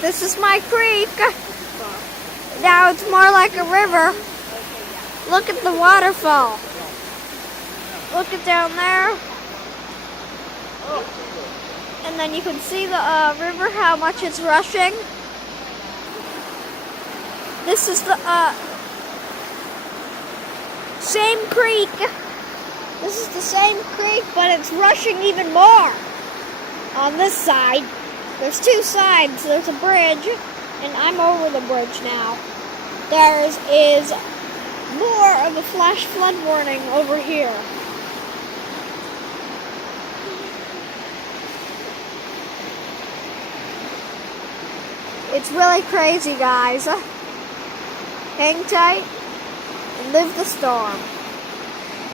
This is my creek. Now it's more like a river. Look at the waterfall. Look at down there. And then you can see the river, how much it's rushing. This is the same creek. This is the same creek, but it's rushing even more on this side. There's two sides. There's a bridge, and I'm over the bridge now. There is more of a flash flood warning over here. It's really crazy, guys. Hang tight and live the storm.